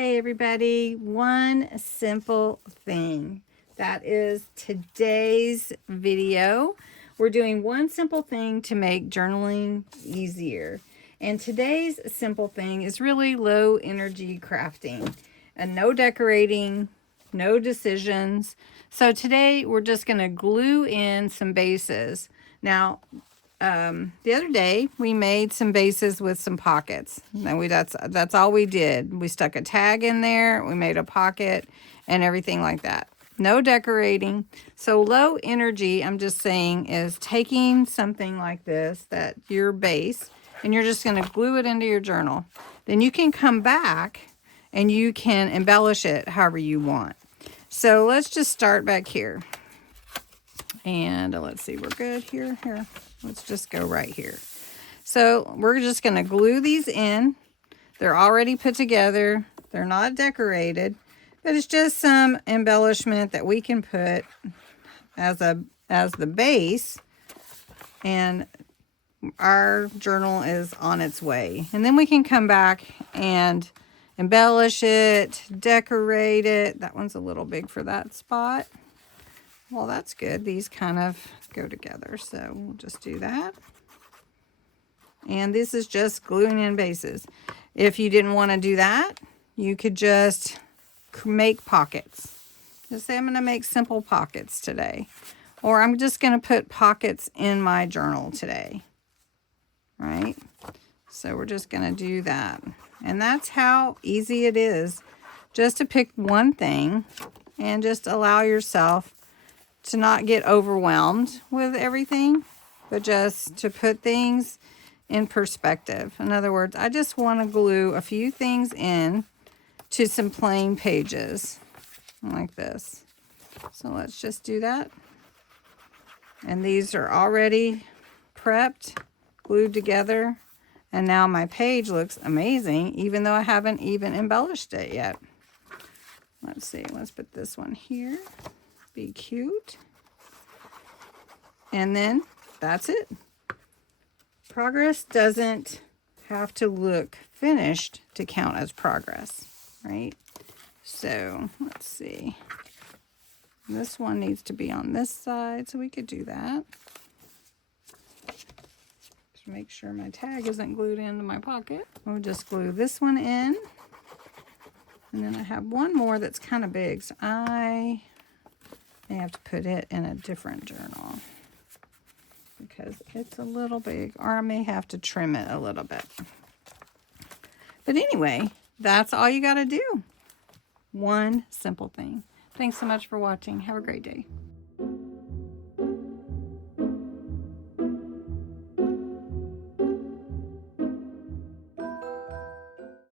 Hey everybody, one simple thing. That is today's video. We're doing one simple thing to make journaling easier. And today's simple thing is really low energy crafting and no decorating, no decisions. So today we're just going to glue in some bases. Now, the other day we made some bases with some pockets. And that's all we did. We stuck a tag in there, we made a pocket and everything like that. No decorating. So low energy, I'm just saying, is taking something like this, that your base, and you're just going to glue it into your journal. Then you can come back and you can embellish it however you want. So let's just start back here. And let's see, we're good here. Let's just go right here. So we're just going to glue these in. They're already put together. They're not decorated, but it's just some embellishment that we can put as the base, and our journal is on its way. And then we can come back and embellish it, decorate it. That one's a little big for that spot. Well, that's good. These kind of go together, so we'll just do that. And this is just gluing in bases. If you didn't want to do that, you could just make pockets. Just say I'm going to make simple pockets today. Or I'm just going to put pockets in my journal today. Right? So we're just going to do that. And that's how easy it is just to pick one thing and just allow yourself to not get overwhelmed with everything, but just to put things in perspective. In other words, I just want to glue a few things in to some plain pages like this. So let's just do that. And these are already prepped, glued together. And now my page looks amazing, even though I haven't even embellished it yet. Let's see, let's put this one here. Be cute. And then that's it. Progress doesn't have to look finished to count as progress, right? So let's see. This one needs to be on this side, so we could do that. Just make sure my tag isn't glued into my pocket. We'll just glue this one in. And then I have one more that's kind of big, so I may have to put it in a different journal because it's a little big, or I may have to trim it a little bit. But anyway, that's all you got to do. One simple thing. Thanks so much for watching. Have a great day.